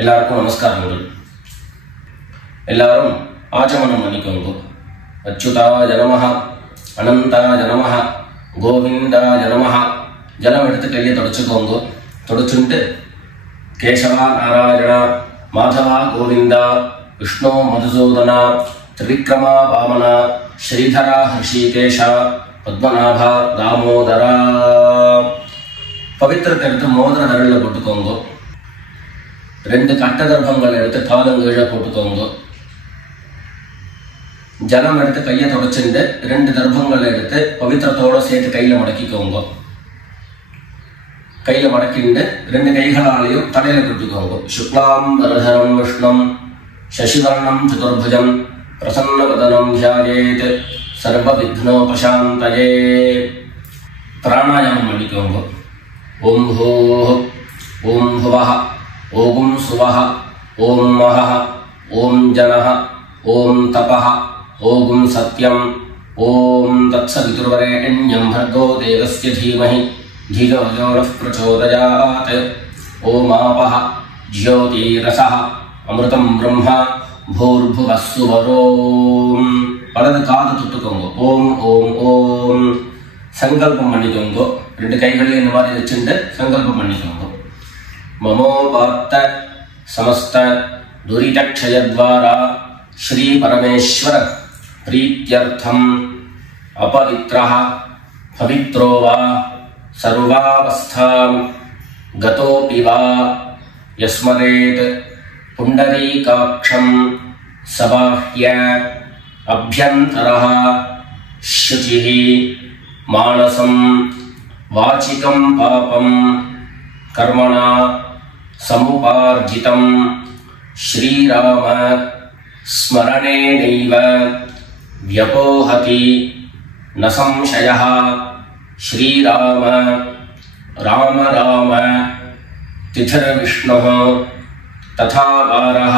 எல்லாருக்கும் நமஸ்காரங்கள். எல்லாரும் ஆச்சமனம் பண்ணிக்கோங்க. அச்சுதாய நமஹ, அனந்தாய நமஹ, கோவிந்தாய நமஹ. ஜலம் எடுத்து கையை தொடச்சுக்கோங்க. தொடச்சுட்டு கேசவா நாராயணா, மாதவா கோவிந்தா, விஷ்ணு மதுசூதனா, திரிவிக்ரமா வாமனா, ஸ்ரீதரா ஹிருஷிகேஷா, பத்மநாபா தாமோதரா. பவித்திரத்தை எடுத்து மோதிர விரலில் போட்டுக்கோங்க. 2 கட்ட கர்ப்பங்கள் எடுத்து காலங்கீழ போட்டுக்கோங்க. ஜலம் எடுத்து கையை தொடச்சுட்டு 2 கர்ப்பங்கள் எடுத்து பவித்திரத்தோட சேர்த்து கையில மடக்கிக்கோங்க. கையில மடக்கிண்டு 2 கைகளாலையும் தலையில கொடுத்துக்கோங்க. சுக்லாம் வரதரம் விஷ்ணம் சசிவர்ணம் சதுர்புஜம் பிரசன்னவதனம் தியாயேத் சர்வ விக்னோபசாந்தயே. பிராணாயாமம் பண்ணிக்கோங்க. ஓம் ஹோஹ், ஓம் ஹுவஹ, ஓம் சுவஹ, ஓம் மஹஹ, ஓம் ஜனஹ, ஓம் தபஹ, ஓம் சத்யம், ஓம் தத்சவிதுர்வரேண்யம் भर्गो देवस्य धीमहि धियो यो नः प्रचोदयात्. ஓம் ஆபஹ ஜ்யோதிரஸஹ அமிர்தம் பிரம்ம பூர்புவः சுவரோம். வலது காது தொட்டுக்கோங்க. ஓம் ஓம் ஓம். சங்கல்பம் பண்ணிக்கோங்க. 2 கைகளையும் இந்த மாதிரி வச்சுட்டு சங்கல்பம் பண்ணிக்கோங்க. மமோபாத்த சமஸ்த துரிதக்ஷயத்வாரா ஸ்ரீ பரமேஸ்வர பிரீத்யர்த்தம் அபவித்ரஹ பவித்ரோ வா சர்வாவஸ்தாம் கதோபி வா யஸ்மரேத் புண்டரீகாக்ஷம் சபாஹ்ய அப்யந்தரஹ சுசிஹி மானசம் வாசிகம் பாபம் கர்மணா சமுபார்ஜிதம் ஸ்ரீராம ஸ்மரணேனைவ வ்யபோஹதி ந சம்சயः. ஸ்ரீராம ராம ராம திதிர்விஷ்ணுः ததா வாரः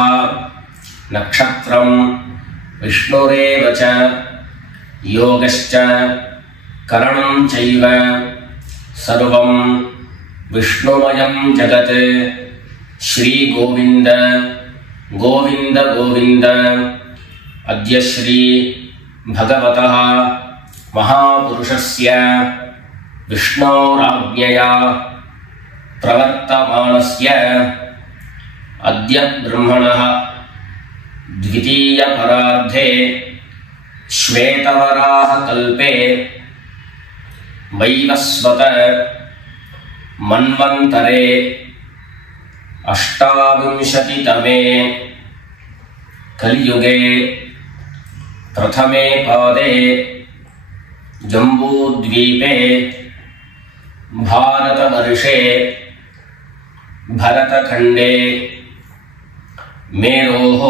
நக்ஷத்ரம் விஷ்ணுரேவ ச யோகஸ்ச கரணம் சைவ சர்வம் விஷ்ணுமயம் ஜகத். ஸ்ரீ கோவிந்த கோவிந்த கோவிந்த. அத்ய ஸ்ரீ பகவதः மகாபுருஷஸ்ய விஷ்ணோராஜ்ஞயா பிரவர்த்தமானஸ்ய அத்ய பிரம்மணः த்விதீய பரார்த்தே ஸ்வேதவராஹ கல்பே வைவஸ்வத மன்வந்தரே அஷ்டாவிம்சதிதமே கலியுகே பிரதமே பாதே ஜம்பூத்வீபே பாரதவர்ஷே பரதகண்டே மேரோः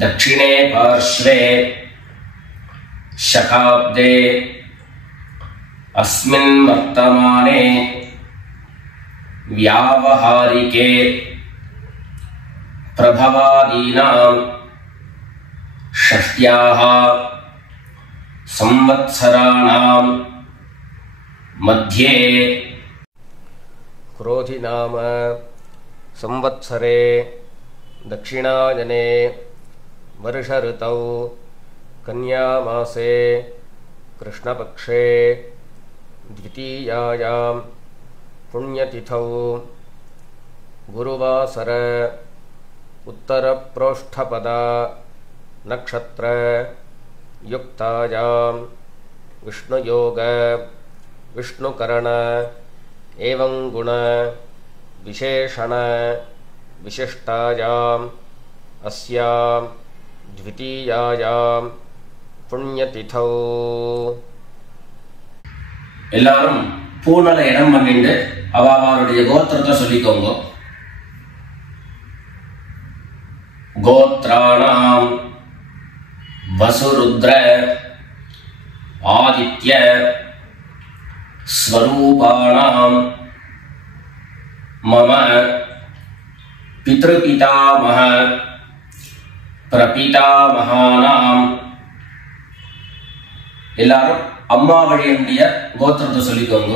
தட்சிணே பார்ஷ்வே சகாப்தே अस्मिन् वर्तमाने व्यावहारिके प्रभवादीनां षष्ट्याः संवत्सराणां मध्ये क्रोधि नाम संवत्सरे दक्षिणायने वर्ष ऋतौ कन्यामासे कृष्णपक्षे द्वितीयायां पुण्यतिथौ गुरुवासर उत्तरप्रोष्ठपदा नक्षत्र युक्तायां विष्णुयोग विष्णुकरण एवं गुण विशेषण विशिष्टायाम् अस्यां द्वितीयायां पुण्यतिथौ. எல்லாரும் பூனல இடம் பண்ணிட்டு அவருடைய கோத்திரத்தை சொல்லிக்கோங்க. கோத்ராணாம் வசுருத்ர ஆதித்ய ஸ்வரூபாணாம் மம பித்ருபிதாமஹ பிரபிதாமஹானாம். எல்லாரும் அம்மா வழியுடைய கோத்திரத்தை சொல்லிக்கோங்க.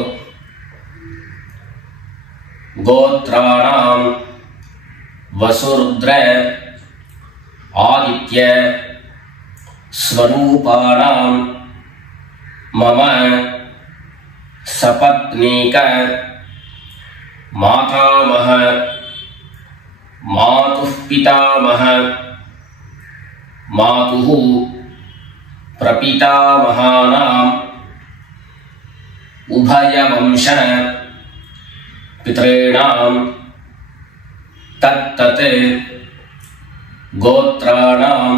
கோத்ராணாம் वसुरुद्र आदित्य स्वरूपाणां मम सपत्नीक मातामह मातुः पितामह मातुः प्रपितामहानां उभयवंश पितॄणां तत्तत् गोत्राणां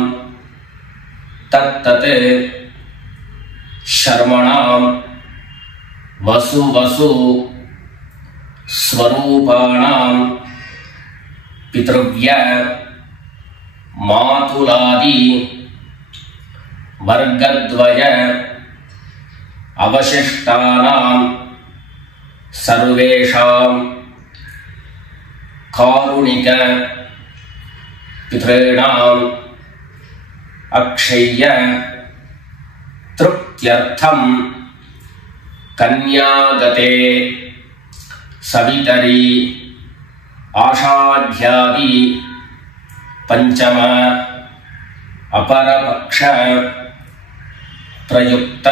तत्तत् शर्मणां वसु स्वरूपाणां पितृव्य मातुलादि वर्गद्वय अवशिष्टानां सर्वेषां कारुणिक पितॄणाम् अक्षय्य तृप्त्यर्थं कन्यागते सवितरी आषाढ्यादि पंचम अपरपक्ष प्रयुक्त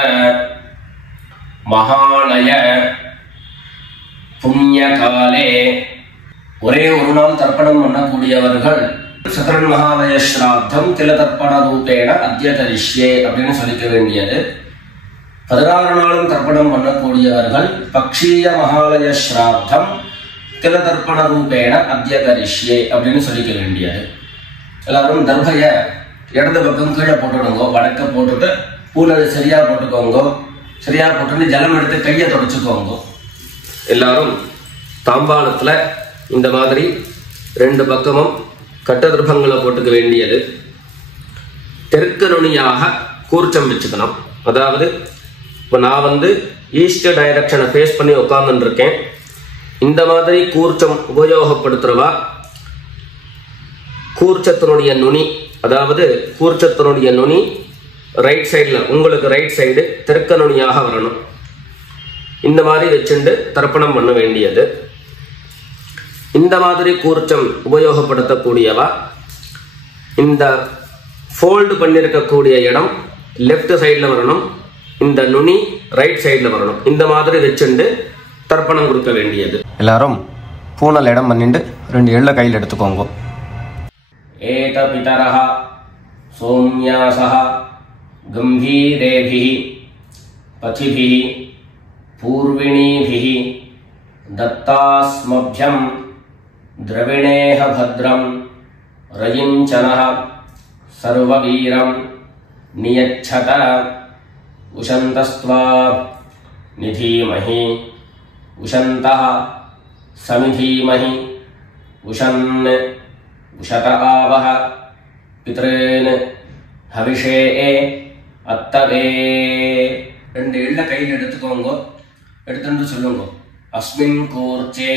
महालय पुण्यकाले ஒரே ஒரு நாள் தர்ப்பணம் பண்ணக்கூடியவர்கள் சத்ரன் மகாலய ஸ்ராத்தம் திலதர்ப்பண ரூபேண அத்ய கரிஷ்யே அப்படின்னு சொல்லிக்க வேண்டியது. 16 நாளும் தர்ப்பணம் பண்ணக்கூடியவர்கள் பக்ஷீய மகாலய ஸ்ராத்தம் திலதர்ப்பண ரூபேண அத்ய கரிஷ்யே அப்படின்னு சொல்லிக்க வேண்டியது. எல்லாரும் தர்பைய இடது பக்கம் கீழே போட்டுடுங்க, வடக்க போட்டுட்டு பூனை சரியா போட்டுக்கோங்க. சரியா போட்டுட்டு ஜலம் எடுத்து கையை தொடச்சுக்கோங்க. எல்லாரும் தாம்பாளத்துல இந்த மாதிரி 2 பக்கமும் கட்டதிர்பங்களை போட்டுக்க வேண்டியது. தெற்கு நுனியாக கூர்ச்சம் வச்சுக்கணும். அதாவது இப்போ நான் ஈஸ்ட் டைரக்ஷனை ஃபேஸ் பண்ணி உட்கார்ந்துட்டு இருக்கேன். இந்த மாதிரி கூர்ச்சம் உபயோகப்படுத்துறவா கூர்ச்சத்தினுடைய நுனி, அதாவது கூர்ச்சத்தினுடைய நுனி ரைட் சைடில், உங்களுக்கு ரைட் சைடு தெற்கு நுனியாக வரணும். இந்த மாதிரி வச்சுட்டு தர்ப்பணம் பண்ண வேண்டியது. இந்த மாதிரி கூர்ச்சம் உபயோகப்படுத்தக்கூடியவா இந்த ஃபோல்டு பண்ணியிருக்கக்கூடிய இடம் லெஃப்ட் சைடில் வரணும், இந்த நுனி ரைட் சைடில் வரணும். இந்த மாதிரி வச்சுட்டு தர்ப்பணம் கொடுக்க வேண்டியது. எல்லாரும் பூனல் இடம் பண்ணிட்டு 2 எள்ள கையில் எடுத்துக்கோங்க. ஏத பிதரஹ சோம்யாசஹ கம்பீரேபிஹி பதிபிஹி பூர்விணீபிஹி दत्तास्मभ्यं द्रविणेह भद्रं रयिञ्चनः सर्ववीरं नियच्छत उशन्तस्त्वा निधीमहि उशन्तः समिधीमहि उशन् उशत आवह पितॄन् हविषे अत्तवे. 2 எள்ள கையில் எடுத்துக்கோங்க. எடுத்துட்டு சொல்லுங்க. अस्मिन् कूर्चे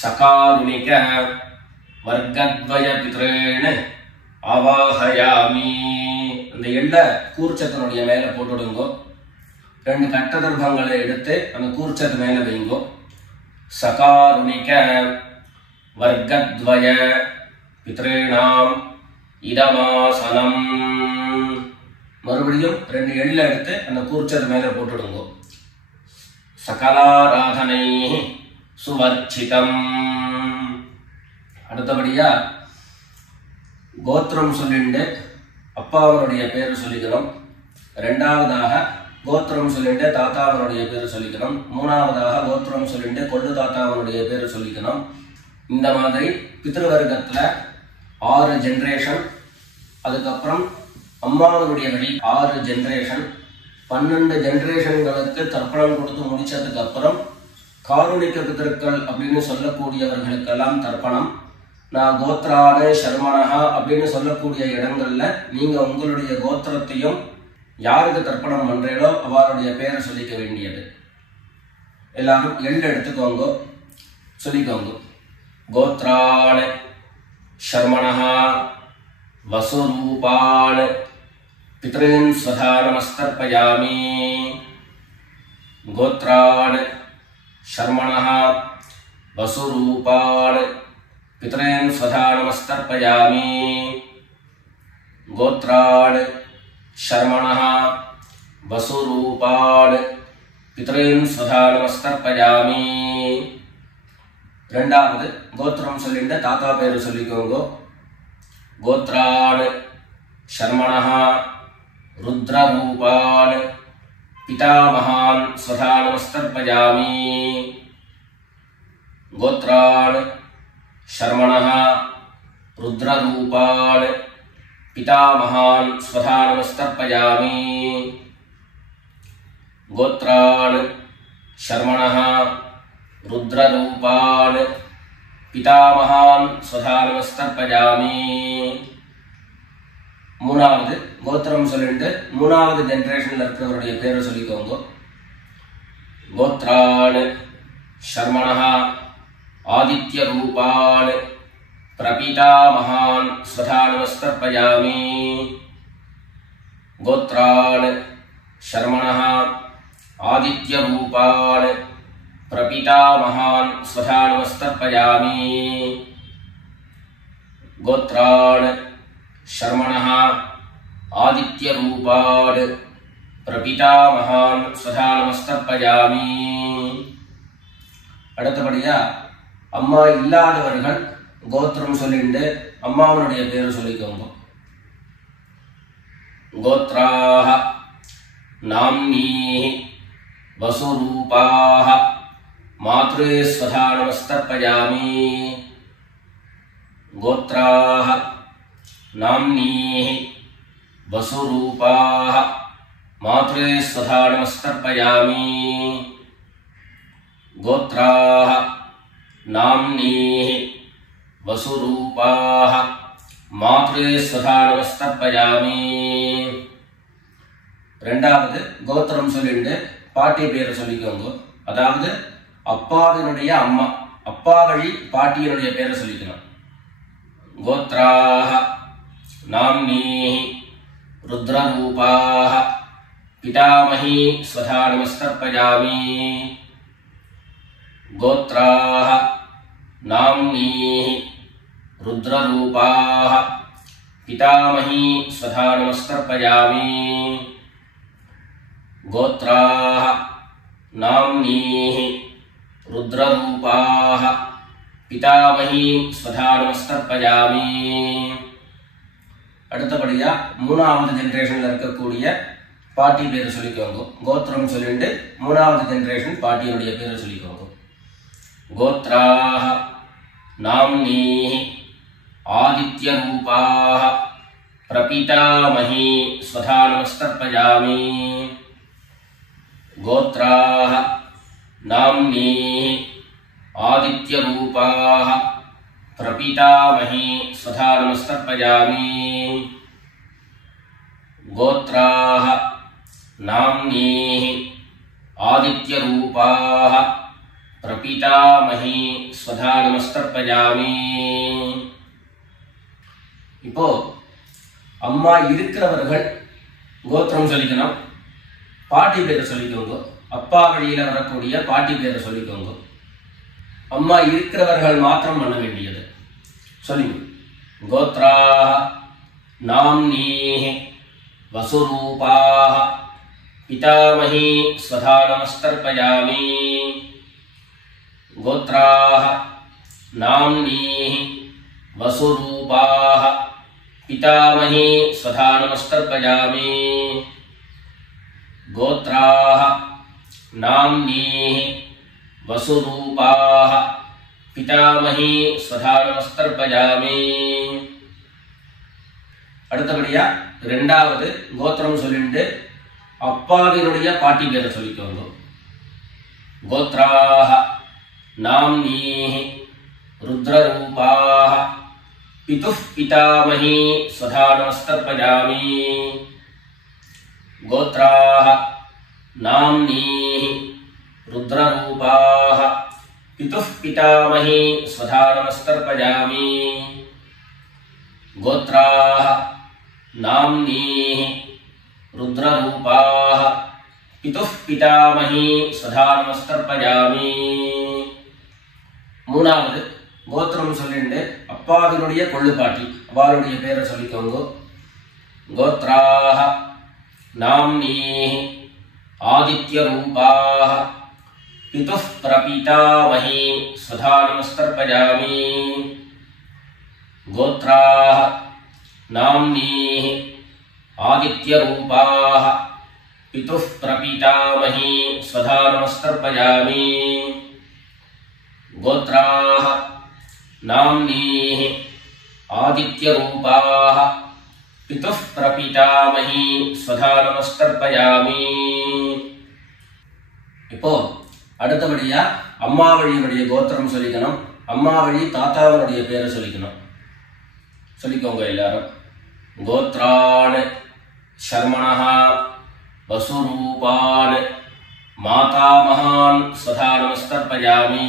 सकारुणिक वर्गद्वय पितॄन् आवाहयामि. அந்த எள்ள கூர்ச்சத்தினுடைய மேல போட்டுடுங்க. 2 கட்டதர்பங்களை எடுத்து அந்த கூர்ச்சத்து மேல வைங்க. சகாருணிக வர்க்கத்வய பித்ருணாம் இதமாசனம். மறுபடியும் 2 எள்ள எடுத்து அந்த கூர்ச்சத்து மேல போட்டுடுங்க. சகலாராதனை சுவர்ச்சிதம். அடுத்தபடியா கோத்திரம் சொல்லிட்டு அப்பாவனுடைய பேரு சொல்லிக்கணும். 2வதாக கோத்திரம் சொல்லிட்டு தாத்தாவனுடைய பேரு சொல்லிக்கணும். 3வதாக கோத்திரம் சொல்லிட்டு கொள்ளு தாத்தாவனுடைய பேரு சொல்லிக்கணும். இந்த மாதிரி பித்ருவர்க்கத்துல 6 ஜெனரேஷன், அதுக்கப்புறம் அம்மாவனுடைய வழி 6 ஜெனரேஷன், 12 ஜெனரேஷன்களுக்கு தர்ப்பணம் கொடுத்து முடிச்சதுக்கு அப்புறம் காருணிக பிதர்கள் அப்படின்னு சொல்லக்கூடியவர்களுக்கெல்லாம் தர்ப்பணம். நான் கோத்ரான சர்மனஹா அப்படின்னு சொல்லக்கூடிய இடங்கள்ல நீங்க உங்களுடைய கோத்திரத்தையும் யாருக்கு தர்ப்பணம் பண்றீங்களோ அவருடைய பேரை சொல்லிக்க வேண்டியது. எல்லாரும் எள்ளு எடுத்துக்கோங்க, சொல்லிக்கோங்க. கோத்ரான शर्मणः वसुरूपान् पितॄन् स्वधा नमस्तर्पयामि। गोत्रान् शर्मणः वसुरूपान् पितॄन् स्वधा नमस्तर्पयामि गोत्रान् शर्मणः वसुरूपान् पितॄन् स्वधा नमस्तर्पयामि ரெண்டாவது கோத்திரம் சொல்லிட்டு தாத்தா பேரு சொல்லிக்கோங்க கோத்ரான் शर्मणः रुद्ररूपान् पितामहान् स्वधा नमस्तर्पयामि गोत्रान् शर्मणः रुद्ररूपान् पितामहान् स्वधा नमस्तर्पयामि गोत्रान् शर्मणः रुद्ररूपान् पितामहान् स्वधा नमस्तर्पयामि மூணாவது கோத்திரம் சொல்லிட்டு மூணாவது ஜெனரேஷன்ல இருக்கிறவருடைய பேரை சொல்லிக்கோங்க கோத்ரான் शर्मणः आदित्य रूपान् प्रपितामहान् स्वधा नमस्तर्पयामि गोत्रान् शर्मणः आदित्य रूपान् प्रपितामहान् स्वधा नमस्तर्पयामि गोत्रान् शर्मणः आदित्य रूपान् प्रपितामहान् स्वधा नमस्तर्पयामि அடுத்தபடியா அம்மா இல்லாதவர்கள் கோத்திரம் சொல்லிட்டு அம்மாவுடைய பேரு சொல்லிக்கோங்க கோத்ராஹ நாம்னீஹ வசுரூபாஹ மாத்ரே ஸ்வதா நமஸ்தர்ப்பயாமி கோத்ராஹ नाम्नीः वसुरूपाः मात्रे स्वधा नमस्तर्पयामि गोत्राः नाम्नीः वसुरूपाः मात्रे स्वधा नमस्तर्पयामि ரெண்டாவது கோத்திரம் சொல்லிட்டு பாட்டி பேரை சொல்லிக்கோங்க அதாவது அப்பாவினுடைய அம்மா அப்பா வழி பாட்டியினுடைய பேரை சொல்லிக்கணும் கோத்ராஹ नाम्नीः रुद्ररूपाः पितामही स्वधा नमस्तर्पयामि गोत्राः नाम्नीः रुद्ररूपाः पितामही स्वधा नमस्तर्पयामि गोत्राः नाम्नीः रुद्ररूपाः पितामही स्वधा नमस्तर्पयामि அடுத்தபடியா மூணாவது ஜெனரேஷன்ல இருக்கக்கூடிய பாட்டி பேரை சொல்லிக்கோங்க கோத்திரம் சொல்லிட்டு மூணாவது ஜெனரேஷன் பாட்டியுடைய பேரை சொல்லிக்கோங்க கோத்ராஹ நாம்னீஹ ஆதித்ய ரூபாஹ பிரபிதாமஹி ஸ்வதா நமஸ்தர்ப்பயாமி கோத்ராஹ நாம்னீஹ ஆதித்ய ரூபாஹ प्रपितामही स्वधा नमस्तर्पयामि गोत्राः नाम्नीः आदित्यरूपाः प्रपितामही स्वधा नमस्तर्पयामि இப்போ அம்மா இருக்கிறவர்கள் கோத்திரம் சொல்லிக்கணும் பாட்டி பேரை சொல்லிக்கோங்க அப்பா வழியில வரக்கூடிய பாட்டி பேரை சொல்லிக்கோங்க அம்மா இருக்கிறவர்கள் மாத்திரம் பண்ண வேண்டியது சொல்லுங்க கோத்ராஹ நாம்னீஹ வசுரூபாஹ பிதாமஹி ஸ்வதா நமஸ்தர்ப்பயாமி கோத்ராஹ நாம்னீஹ வசுரூபாஹ பிதாமஹி ஸ்வதா நமஸ்தர்ப்பயாமி கோத்ராஹ நாம்னீஹ वसुरूपाः पितामही स्वधा नमस्तर्पयामि அடுத்தபடியா இரண்டாவது கோத்திரம் சொல்லிட்டு அப்பாவினுடைய பாட்டி பேரை சொல்லிக்கோங்க கோத்ராஹ நாம்னீஹ रुद्ररूपाः पितुः पितामही स्वधा नमस्तर्पयामि गोत्राः नाम्नीः रुद्ररूपाः पितुः पितामही स्वधा नमस्तर्पयामि गोत्राः नाम्नीः रुद्ररूपाः पितुः पितामही स्वधा नमस्तर्पयामि மூணாவது கோத்திரம் சொல்லிட்டு அப்பாவினுடைய கொள்ளுப்பாட்டி அவளுடைய பேரை சொல்லிக்கோங்க. கோத்ராஹ நாம்னீஹி ஆதித்ய ரூபாஹ பிதுः பிரபீதாமஹி ஸ்வதா நமஸ்தர்ப்பயாமி. கோத்ராஹ நாம்னீஹி ஆதித்ய ரூபாஹ பிதுः பிரபீதாமஹி ஸ்வதா நமஸ்தர்ப்பயாமி. கோத்ராஹ நாம்னீஹி ஆதித்ய ரூபாஹ பிதுः பிரபீதாமஹி ஸ்வதா நமஸ்தர்ப்பயாமி. இப்போ அடுத்தபடியா அம்மா வழியினுடைய கோத்திரம் சொல்லிக்கணும். அம்மா வழி தாத்தாவனுடைய பேரை சொல்லிக்கணும். சொல்லிக்கோங்க எல்லாரும். கோத்ரான் சர்மணஹ வசுரூபான் மாதாமகான் ஸ்வதா நமஸ்தர்ப்பயாமி.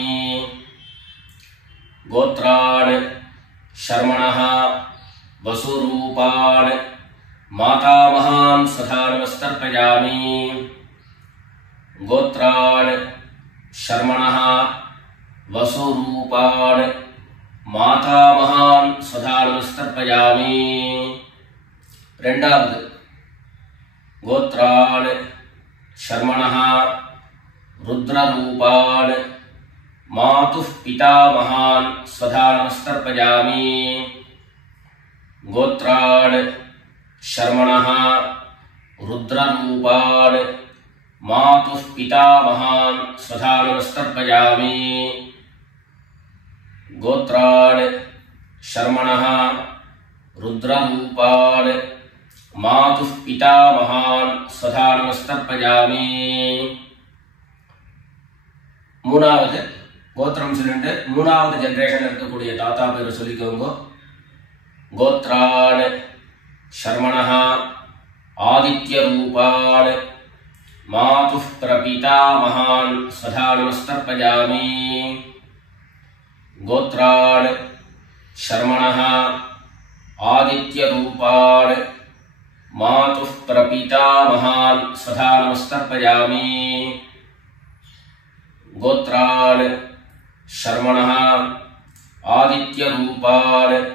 கோத்ரான் சர்மணஹ வசுரூபான் மாதாமகான் ஸ்வதா நமஸ்தர்ப்பயாமி. கோத்ரான் சர்மணஹ வசுரூபான் மாதாமகான் ஸ்வதா நமஸ்தர்ப்பயாமி. ரெண்டாவது கோத்ரான் சர்மணஹ ருத்ரரூபான் மாதுः பிதாமகான் ஸ்வதா நமஸ்தர்ப்பயாமி. கோத்ரான் சர்மணஹ ருத்ரரூபான் மாதுः பிதாமகான் ஸ்வதா நமஸ்தர்ப்பயாமி. கோத்ரான் சர்மணஹ ருத்ரரூபான் மாதுः பிதாமகான் ஸ்வதா நமஸ்தர்ப்பயாமி. மூணாவது கோத்திரம் சொல்லிட்டு மூணாவது ஜெனரேஷன் இருக்கக்கூடிய தாத்தா பேரை சொல்லிக்கோங்க. கோத்ரான் சர்மணஹ ஆதித்ய ரூபான் மாதுः பிரபீதாமகான் ஸ்வதா நமஸ்தர்ப்பயாமி. கோத்ரான் சர்மணஹ ஆதித்ய ரூபான் மாதுः பிரபீதாமகான் ஸ்வதா நமஸ்தர்ப்பயாமி. கோத்ரான் சர்மணஹ ஆதித்ய ரூபான்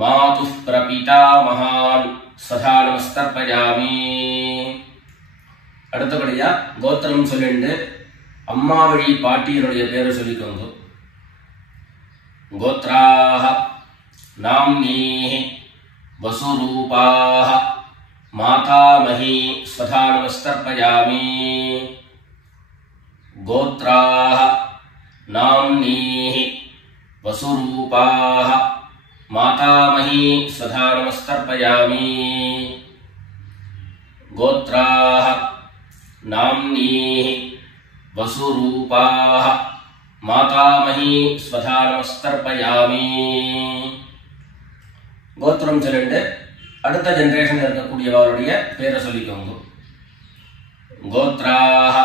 மாதுः பிரபீதாமகான் ஸ்வதா நமஸ்தர்ப்பயாமி. அடுத்தபடியா கோத்திரம் சொல்லிட்டு அம்மா வழி பாட்டியனுடைய பேரை சொல்லிக்கோங்க. கோத்ராஹ நாம்னீஹி வசுரூபாஹ மாதாமஹி ஸ்வதா நமஸ்தர்ப்பயாமி. கோத்ராஹ நாம்னீஹி வசுரூபாஹ மாதாமஹி ஸ்வதா நமஸ்தர்ப்பயாமி. கோத்ராஹ நாம்னீஹி வசுரூபாஹ மாதாமஹி ஸ்வதா நமஸ்தர்ப்பயாமி. கோத்திரம் சொல்லிட்டு அடுத்த ஜெனரேஷன் இருக்கக்கூடியவருடைய பேரை சொல்லிக்கோங்க. கோத்ராஹ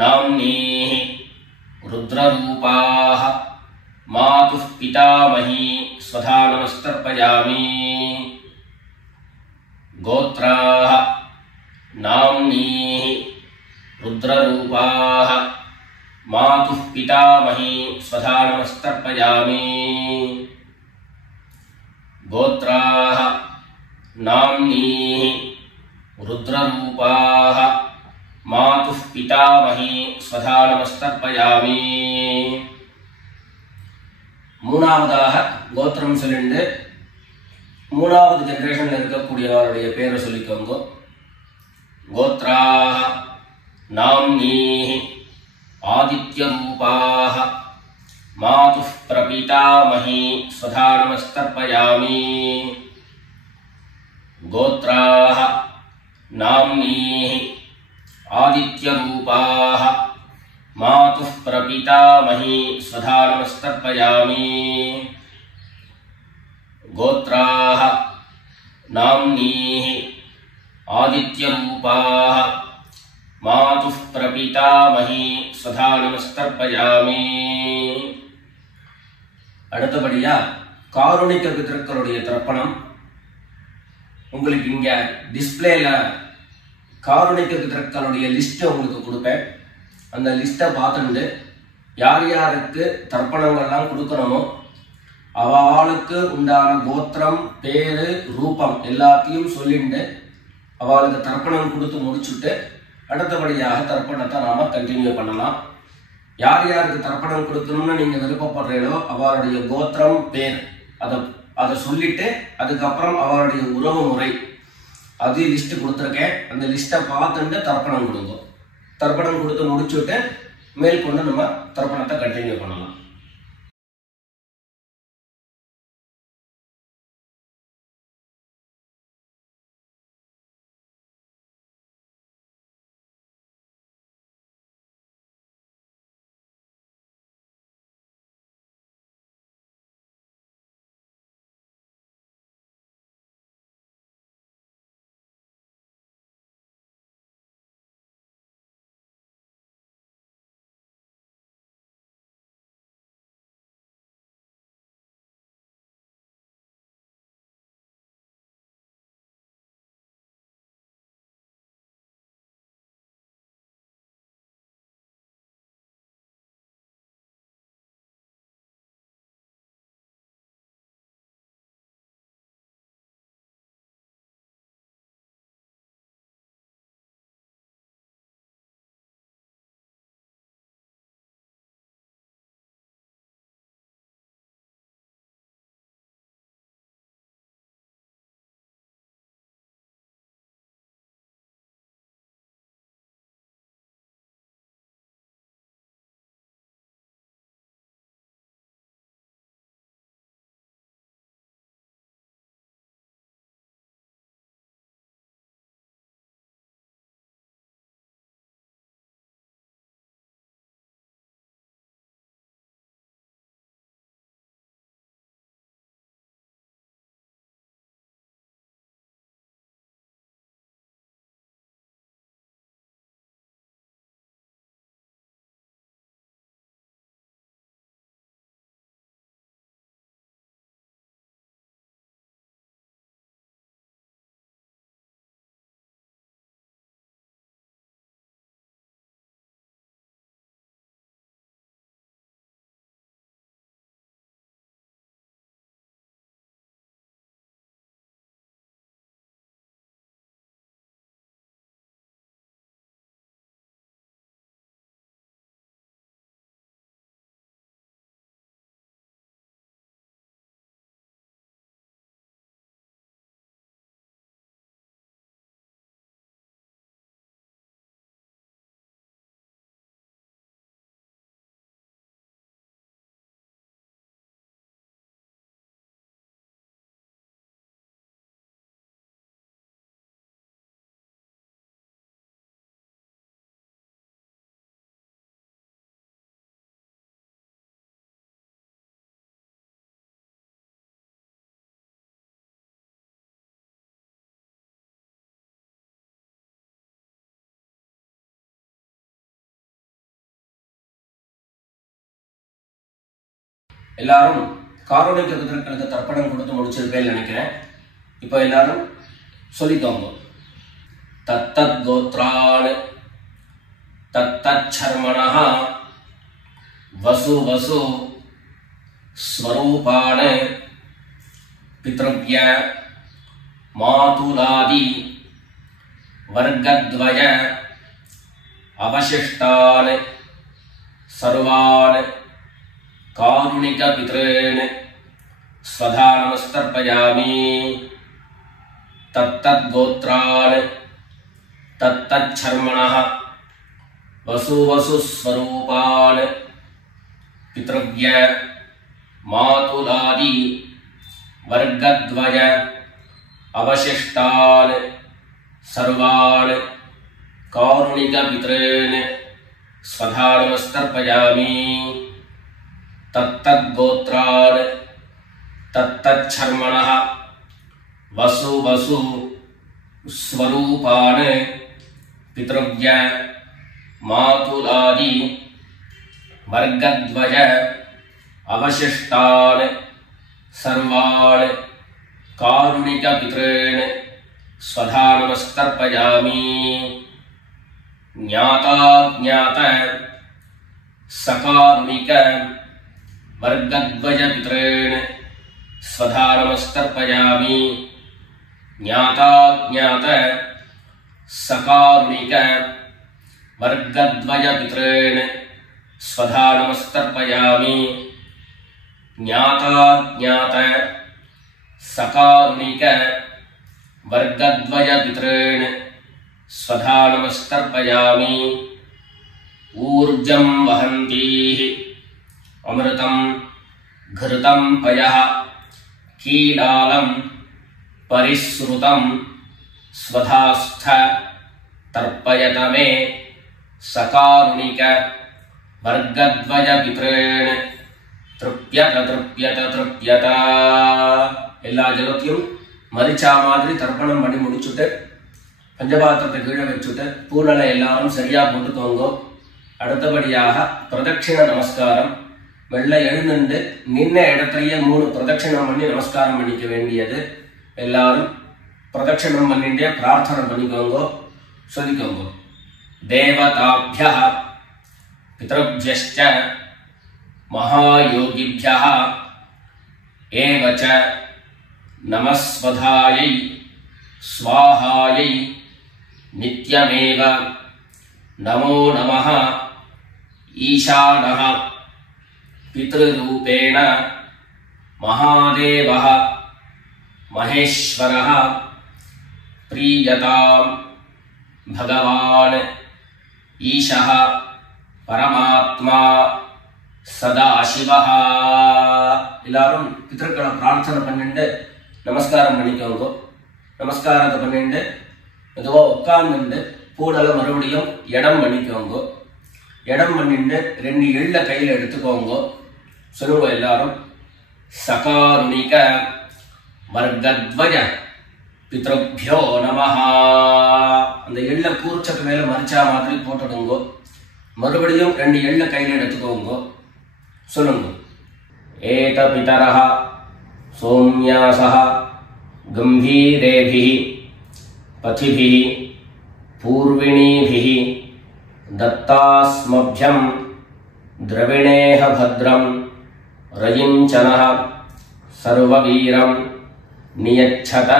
நாம்னீஹி ருத்ரரூபாஹ மாதுः பிதாமஹி ஸ்வதா நமஸ்தர்ப்பயாமி. கோத்ராஹ நாம்னீஹி ருத்ரரூபாஹ மாதுः பிதாமஹி ஸ்வதா நமஸ்தர்ப்பயாமி. கோத்ராஹ நாம்னீஹி ருத்ரரூபாஹ மாதுः பிதாமஹி ஸ்வதா நமஸ்தர்ப்பயாமி. மூணாவதாக கோத்திரம் சொல்லிட்டு மூணாவது ஜெனரேஷன்ல இருக்கக்கூடியவருடைய பேரை சொல்லிக்கோங்க. கோத்ராஹ நாம்னீஹி ஆதித்ய ரூபாஹ மாதுः பிரபீதாமஹி ஸ்வதா நமஸ்தர்ப்பயாமி. கோத்ராஹ நாம்னீஹி ஆதித்ய ரூபாஹ மாதுः பிரபீதாமஹி ஸ்வதா நமஸ்தர்ப்பயாமி. கோத்ராஹ நாம்னீஹி ஆதித்ய ரூபாஹ மாதுः பிரபீதாமஹி ஸ்வதா நமஸ்தர்ப்பயாமி. அடுத்தபடியா காருணிக பிதர்களுடைய தர்ப்பணம். உங்களுக்கு இங்க டிஸ்பிளேல காருணிக பிதர்களுடைய லிஸ்ட் உங்களுக்கு கொடுப்பேன். அந்த லிஸ்ட்டை பார்த்துட்டு யார் யாருக்கு தர்ப்பணங்கள்லாம் கொடுக்கணுமோ அவளுக்கு உண்டான கோத்திரம், பேரு, ரூபம் எல்லாத்தையும் சொல்லிட்டு அவளுக்கு தர்ப்பணம் கொடுத்து முடிச்சுட்டு அடுத்தபடியாக தர்ப்பணத்தை நாம கண்டினியூ பண்ணலாம். யார் யாருக்கு தர்ப்பணம் கொடுக்கணும்னு நீங்க விருப்பப்படுறீங்களோ அவளுடைய கோத்திரம், பேர் அதை சொல்லிட்டு அதுக்கப்புறம் அவளுடைய உறவு முறை அது லிஸ்ட் கொடுத்துருக்கேன். அந்த லிஸ்ட்டை பார்த்துட்டு தர்ப்பணம் கொடுங்க. தர்ப்பணம் கொடுத்து முடிச்சுட்டு மேற்கொண்டு நம்ம தர்ப்பணத்தை கண்டினியூ பண்ணலாம். எல்லாரும் காரணிக பிதர்களுக்கு தர்ப்பணம் கொடுத்து முடிச்சிருப்பேன்னு நினைக்கிறேன். இப்போ எல்லாரும் சொல்லிக்கோங்க. தத்தத் கோத்ரான் தத்தத் சர்மணஹ வசு வசு ஸ்வரூபான் பித்ருவ்ய மாதுலாதி வர்கத்வய அவசிஷ்டான் சர்வான் காருணிக பித்ரேன் ஸ்வதா நமஸ்தர்ப்பயாமி. தத்தத் கோத்ரான் தத்தத் சர்மணஹ வசு வசு ஸ்வரூபான் பித்ருவ்ய மாதுலாதி வர்கத்வய அவசிஷ்டான் சர்வான் காருணிக பித்ரேன் ஸ்வதா நமஸ்தர்ப்பயாமி. தத்தத் கோத்ரான் தத்தத் சர்மணஹ வசு வசு ஸ்வரூபான் பித்ருவ்ய மாதுலாதி வர்கத்வய அவசிஷ்டான் சர்வான் காருணிக பித்ரேன் ஸ்வதா நமஸ்தர்ப்பயாமி. ஞாதா ஞாத सकारुणिक वर्गद्वय पितॄन् स्वधा नमस्तर्पयामि ज्ञाताज्ञात सकारुणिक वर्गद्वय पितॄन् स्वधा नमस्तर्पयामि ज्ञाताज्ञात सकारुणिक वर्गद्वय पितॄन् स्वधा नमस्तर्पयामि ऊर्जं वहन्तीः अमृतं घृतं पयः कीलालं परिसृतं स्वधास्थ तर्पयत मे सकारुणिक वर्गद्वय पितॄन् तृप्यत तृप्यत तृप्यत எல்லா ஜலத்தையும் மரிச்சா மாதிரி தர்ப்பணம் பண்ணி முடிச்சுட்டு பஞ்சபாத்திரத்தை கீழே வச்சுட்டு பூனலை எல்லாரும் சரியா போட்டுக்கோங்க. அடுத்தபடியாக பிரதட்சிண நமஸ்காரம். வெள்ள எழுந்து நின்ன இடத்துலயே 3 பிரதட்சிணம் பண்ணி நமஸ்காரம் பண்ணிக்க வேண்டியது. எல்லாரும் பிரதட்சிணம் பண்ணிட்டே பிரார்த்தனை பண்ணிக்கோங்க, சொல்லிக்கோங்க. தேவதாभ्यः பித்ருभ्यश्च महायोगिभ्यः एव च नमस्वधायै स्वाहायै नित्यमेव नमो नमः ईशानः पितृरूपेण महादेवः महेश्वरः प्रीयतां भगवान् ईशः परमात्मा सदाशिवः. எல்லாரும் பிதர்களை பிரார்த்தனை பண்ணிட்டு நமஸ்காரம் பண்ணிக்கோங்க. நமஸ்காரத்தை பண்ணிட்டு மெதுவா உட்கார்ந்து பூனலை மறுபடியும் இடம் பண்ணிக்கோங்க. இடம் பண்ணிட்டு 2 எள்ள கையில எடுத்துக்கோங்க. சொல்லுங்க எல்லாரும். சகாருணிக வர்கத்வய பித்ருभ्यो நமஹ. அந்த எள்ள கூர்ச்சக்கு மேல மரிச்சா மாதிரி போட்டுடுங்க. மறுபடியும் 2 எள்ள கையில எடுத்துக்கோங்க. சொல்லுங்க. ஏத பிதரஹ சோம்யாசஹ கம்பீரேபிஹி பதிபிஹி பூர்விணீபிஹி दत्तास्मभ्यं द्रविणेह भद्रं रयिञ्चनः सर्ववीरं नियच्छत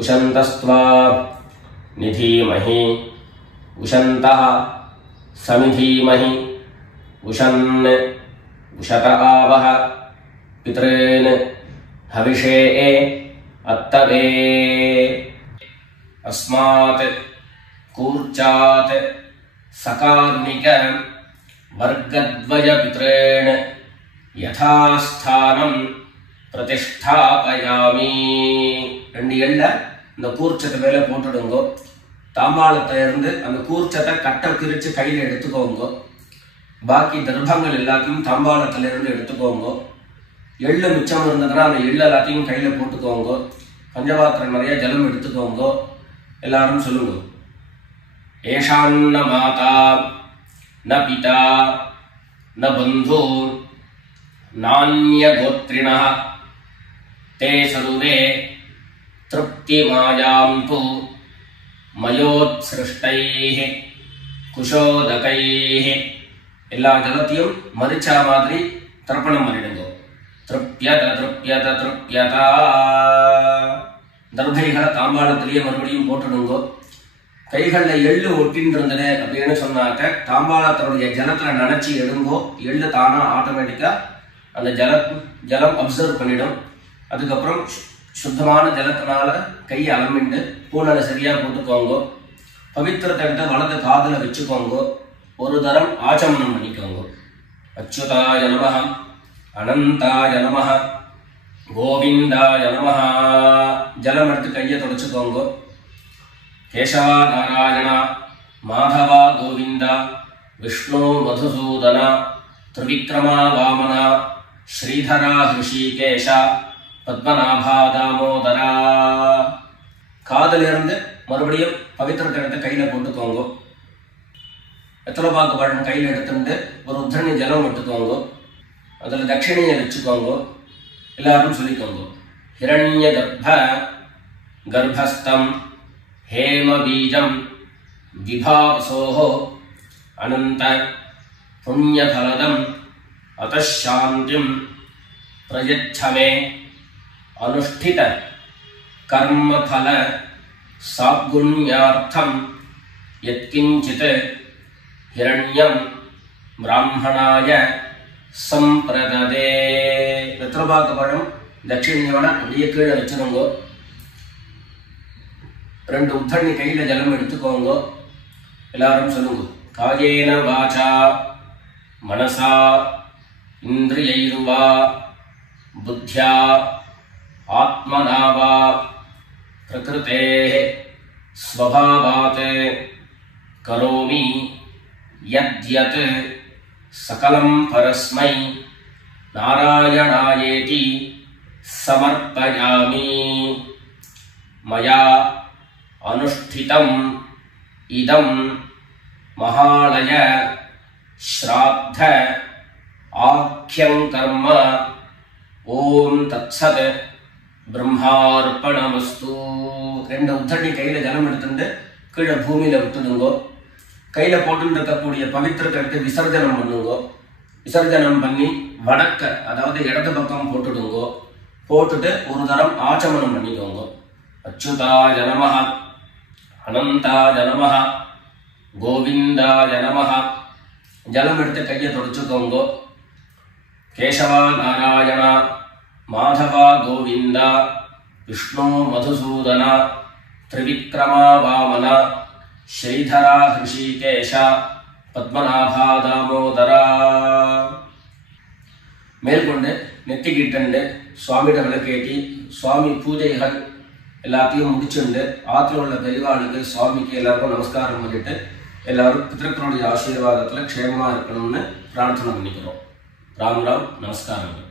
उशन्तस्त्वा निधीमहि उशन्तः समिधीमहि उशन् उशत आवह पितॄन् हविषे अत्तवे. अस्मात् कूर्चात् सकारुणिक वर्गद्वय पितॄन् यथास्थानं प्रतिष्ठापयामि. 2 எள்ள இந்த கூர்ச்சத்தை மேல போட்டுடுங்க. தாம்பாளத்தை இருந்து அந்த கூர்ச்சத்தை கட்ட பிரிச்சு கையில எடுத்துக்கோங்க. பாக்கி தர்ப்பங்கள் எல்லாத்தையும் தாம்பாளத்துல இருந்து எடுத்துக்கோங்க. எள்ளு மிச்சம் இருந்ததுன்னா அந்த எள்ளு எல்லாத்தையும் கையில போட்டுக்கோங்க. பஞ்சபாத்திரம் நிறைய ஜலம் எடுத்துக்கோங்க. எல்லாரும் சொல்லுங்க. ஏஷாन्न மாதா न पिता न बन्धु नान्यगोत्रिणः ते सर्वे तृप्तिमायान्तु मयोत्सृष्टैः कुशोदकैः. எல்லா ஜலத்தையும் மரிச்சா மாதிரி தர்ப்பணம் பண்ணிடுங்க. திருப்யத திருப்யத திருப்யதா. தர்பைகளை தாம்பாளத்திலேயே மறுபடியும் போட்டுடுங்க. கைகளில் எள்ளு ஒட்டின்னு இருந்தது அப்படின்னு சொன்னாக்க தாம்பாளத்தோடைய ஜலத்துல நினைச்சு எடுங்கோ. எள்ளு தானா ஆட்டோமேட்டிக்கா அந்த ஜலம் அப்சர்வ் பண்ணிடும். அதுக்கப்புறம் சுத்தமான ஜலத்தினால கையை அலம்பிண்டு பூனலை சரியா போட்டுக்கோங்க. பவித்திரத்தை எடுத்து வலது காதுல வச்சுக்கோங்க. ஒரு தரம் ஆச்சமனம் பண்ணிக்கோங்க. அச்சுதாய நமஹ அனந்தாய நமஹ கோவிந்தாய நமஹ. ஜலம் எடுத்து கையை தொடச்சுக்கோங்க. केशव नारायण माधव गोविंद विष्णु मधुसूदन त्रिविक्रमा वामन श्रीधरा ऋषिकेश पद्मनाभा दामोदरा. காதல இருந்து மறுபடியும் பவித்திரத்தை எடுத்து கையில போட்டுக்கோங்க. வெத்தலைப்பாக்கு பழம் கையில எடுத்துட்டு ஒரு உத்தரணி ஜலம் எடுத்துக்கோங்க. அதுல தட்சிணையை வச்சுக்கோங்க. எல்லாரும் சொல்லிக்கோங்க. हिरण्य गर्भ गर्भस्थम हेम बीजम विभावसोः अनंत புண்ணியபலதம் அதசாந்திம் பிரயச்சமே அனுஷ்டித கர்மபல சாத்குண்யார்த்தம் யத்கிஞ்சித் ஹிரண்யம் பிராமணாய சம்பிரததே. வெத்தலைபாக்கு பழம் தட்சிணையோட அப்படியே கீழே வச்சிருங்க. 2 உத்தண்ணி கையில ஜலம் எடுத்துக்கோங்க. எல்லாரும் சொல்லுங்க. காயேன வாசா மனசா இந்திரியைர்வா புத்யா ஆத்மனா வா பிரகிருதேஹ ஸ்வபாவாத் கரோமி யத்யத் சகலம் பரஸ்மை நாராயணாயேதி சமர்ப்பயாமி. மயா அனுஷ்டிதம் இதம் மகாலய ஸ்ராத்த ஆக்யம் கர்ம. ஓம் தத்சத் பிரம்மார்ப்பணமஸ்து. 2 உத்தண்ணி கையில ஜலம் எடுத்துட்டு கீழே பூமியில விட்டுடுங்கோ. கையில போட்டு இருக்கக்கூடிய பவித்திரத்தை எடுத்து விசர்ஜனம் பண்ணுங்கோ. விசர்ஜனம் பண்ணி வடக்க அதாவது இடது பக்கம் போட்டுடுங்கோ. போட்டுட்டு ஒரு தரம் ஆச்சமனம் பண்ணிக்கோங்க. அச்சுதாய நமஹ அனந்தாய நமஹ கோவிந்தாய நமஹ. ஜலம் எடுத்து கையை தொடச்சுக்கோங்க. கேசவா நாராயண மாதவா கோவிந்தா விஷ்ணு மதுசூதன திரிவிக்ரமா வாமன ஸ்ரீதரா ஹிருஷிகேஷ பத்மநாபா தாமோதரா. மேற்கொண்டு நெத்திக்கிட்டு சுவாமியிட விளக்கேற்றி சுவாமி பூஜைகள் எல்லாத்தையும் முடிச்சுண்டு ஆற்றுல உள்ள பெரியவாளுக்கு சுவாமிக்கு எல்லாருக்கும் நமஸ்காரம் பண்ணிட்டு எல்லாரும் பிதர்களுடைய ஆசீர்வாதத்தில் க்ஷேமமாக இருக்கணும்னு பிரார்த்தனை பண்ணிக்கிறோம். ராம் ராம். நமஸ்காரங்கள்.